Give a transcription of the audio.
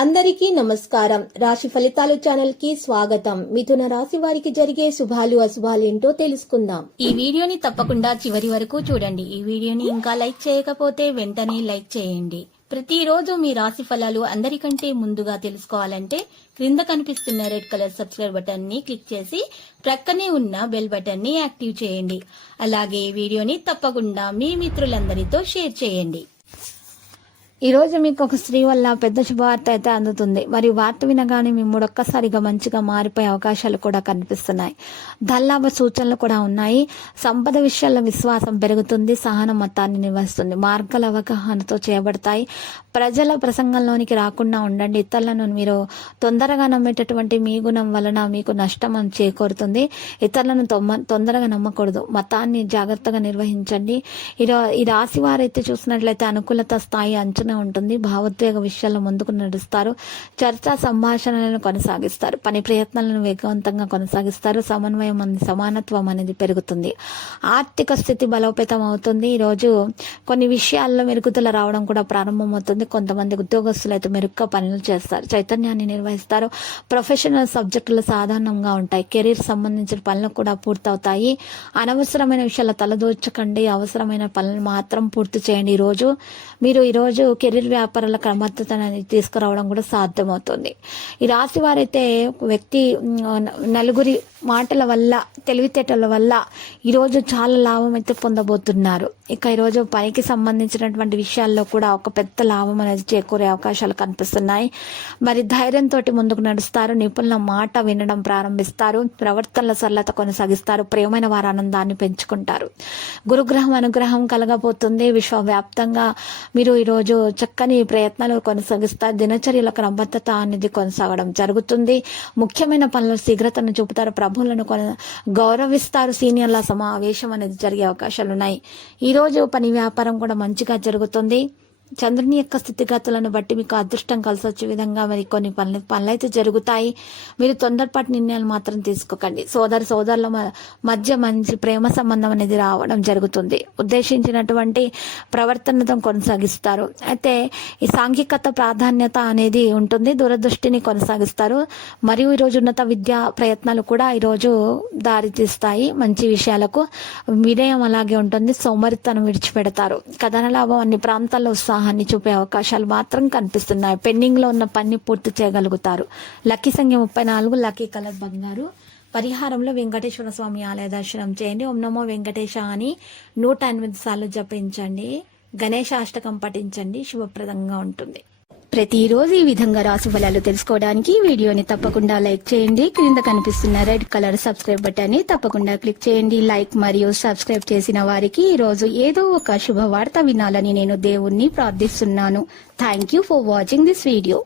అందరికీ నమస్కారం. రాశి ఫలితాలు ఛానల్ కి స్వాగతం. మిథున రాశి వారికి జరిగే శుభాలు అశుభాలు ఏంటో తెలుసుకుందాం. ఈ వీడియోని తప్పకుండా చివరి వరకు చూడండి. ఈ వీడియోని ఇంకా లైక్ చేయకపోతే వెంటనే లైక్ చేయండి. ప్రతిరోజు మీ రాశి ఫలాలు అందరికంటే ముందుగా తెలుసుకోవాలంటే క్రింద కనిపిస్తున్న రెడ్ కలర్ సబ్స్క్రైబ్ బటన్ ని క్లిక్ చేసి ప్రక్కనే ఉన్న బెల్ బటన్ ని యాక్టివ్ చేయండి. అలాగే ఈ వీడియోని తప్పకుండా మీ మిత్రులందరితో షేర్ చేయండి. ఈ రోజు మీకు ఒక స్త్రీ వల్ల పెద్ద శుభవార్త అయితే అందుతుంది. మరి వార్త వినగానే మీ ఒక్కసారిగా మంచిగా మారిపోయే అవకాశాలు కూడా కనిపిస్తున్నాయి. ధనలాభ సూచనలు కూడా ఉన్నాయి. సంపద విషయాల్లో విశ్వాసం పెరుగుతుంది. సహన మతాన్ని నివసిస్తుంది. మార్గాల అవగాహనతో చేయబడతాయి. ప్రజల ప్రసంగంలోనికి రాకుండా ఉండండి. ఇతరులను మీరు తొందరగా నమ్మేటటువంటి మీ గుణం వలన మీకు నష్టం చేకూరుతుంది. ఇతరులను తొందరగా నమ్మకూడదు. మతాన్ని జాగ్రత్తగా నిర్వహించండి. ఈ రాశి వారైతే చూసినట్లయితే అనుకూలత స్థాయి అంచనా ఉంటుంది. భావోద్వేగ విషయాల్లో ముందుకు నడుస్తారు. చర్చా సంభాషణలను కొనసాగిస్తారు. పని ప్రయత్నాలను వేగవంతంగా కొనసాగిస్తారు. సమన్వయం సమానత్వం అనేది పెరుగుతుంది. ఆర్థిక స్థితి బలోపేతం అవుతుంది. ఈరోజు కొన్ని విషయాల్లో మెరుగుదల రావడం కూడా ప్రారంభమవుతుంది. కొంతమంది ఉద్యోగస్తులు అయితే మెరుగ్గా పనులు చేస్తారు. చైతన్యాన్ని నిర్వహిస్తారు. ప్రొఫెషనల్ సబ్జెక్టులు సాధారణంగా ఉంటాయి. కెరీర్ సంబంధించిన పనులు కూడా పూర్తవుతాయి. అనవసరమైన విషయాల తలదోచకండి. అవసరమైన పనులు మాత్రం పూర్తి చేయండి. ఈరోజు కెరీర్ వ్యాపారాల క్రమబద్ధతని తీసుకురావడం కూడా సాధ్యమవుతుంది. ఈ రాశి వారైతే వ్యక్తి నలుగురి మాటల వల్ల తెలివితేటల వల్ల ఈరోజు చాలా లాభం అయితే పొందబోతున్నారు. ఇక ఈరోజు పనికి సంబంధించినటువంటి విషయాల్లో కూడా ఒక పెద్ద లాభం అనేది చేకూరే అవకాశాలు కనిపిస్తున్నాయి. మరి ధైర్యంతో ముందుకు నడుస్తారు. నిపుణుల మాట వినడం ప్రారంభిస్తారు. ప్రవర్తనల సరళత కొనసాగిస్తారు. ప్రియమైన వారి ఆనందాన్ని పెంచుకుంటారు. గురుగ్రహం అనుగ్రహం కలగబోతుంది. విశ్వవ్యాప్తంగా మీరు ఈరోజు చక్కని ప్రయత్నాలు కొనసాగిస్తారు. దినచర్యల క్రమబద్ధత అనేది కొనసాగడం జరుగుతుంది. ముఖ్యమైన పనులు శీఘ్రతను చూపుతారు. ప్రభువులను గౌరవిస్తారు. సీనియర్ల సమావేశం అనేది జరిగే అవకాశాలు ఉన్నాయి. ఈ రోజు పని వ్యాపారం కూడా మంచిగా జరుగుతుంది. చంద్రుని యొక్క స్థితిగతులను బట్టి మీకు అదృష్టం కలిసి వచ్చే విధంగా మరి కొన్ని పనులు అయితే జరుగుతాయి. మీరు తొందరపాటు నిర్ణయాలు మాత్రం తీసుకోకండి. సోదరుల మధ్య మంచి ప్రేమ సంబంధం అనేది రావడం జరుగుతుంది. ఉద్దేశించినటువంటి ప్రవర్తనతో కొనసాగిస్తారు. అయితే ఈ సాంఘికత ప్రాధాన్యత అనేది ఉంటుంది. దూరదృష్టిని కొనసాగిస్తారు. మరియు ఈరోజు ఉన్నత విద్యా ప్రయత్నాలు కూడా ఈరోజు దారితీస్తాయి మంచి విషయాలకు. వినయం అలాగే ఉంటుంది. సోమరితనం విడిచిపెడతారు. కథన లాభం అన్ని ప్రాంతాల్లో ఉత్సాహాన్ని చూపే అవకాశాలు మాత్రం కనిపిస్తున్నాయి. పెండింగ్ లో ఉన్న పని పూర్తి చేయగలుగుతారు. లక్కీ సంఖ్య 34. లక్కీ కలర్ బంగారు. పరిహారంలో వెంకటేశ్వర స్వామి ఆలయ దర్శనం చేయండి. ఓం నమో వెంకటేశ అని 108 సార్లు జపించండి. గణేశాష్టకం పఠించండి. శుభప్రదంగా ఉంటుంది. ప్రతిరోజు ఈ విధంగా రాశి ఫలాలు తెలుసుకోవడానికి వీడియోని తప్పకుండా లైక్ చేయండి. క్రింద కనిపిస్తున్న రెడ్ కలర్ సబ్స్క్రైబ్ బటన్ ని తప్పకుండా క్లిక్ చేయండి. లైక్ మరియు సబ్స్క్రైబ్ చేసిన వారికి ఈ రోజు ఏదో ఒక శుభవార్త వినాలని నేను దేవుణ్ణి ప్రార్థిస్తున్నాను. Thank you for watching this video.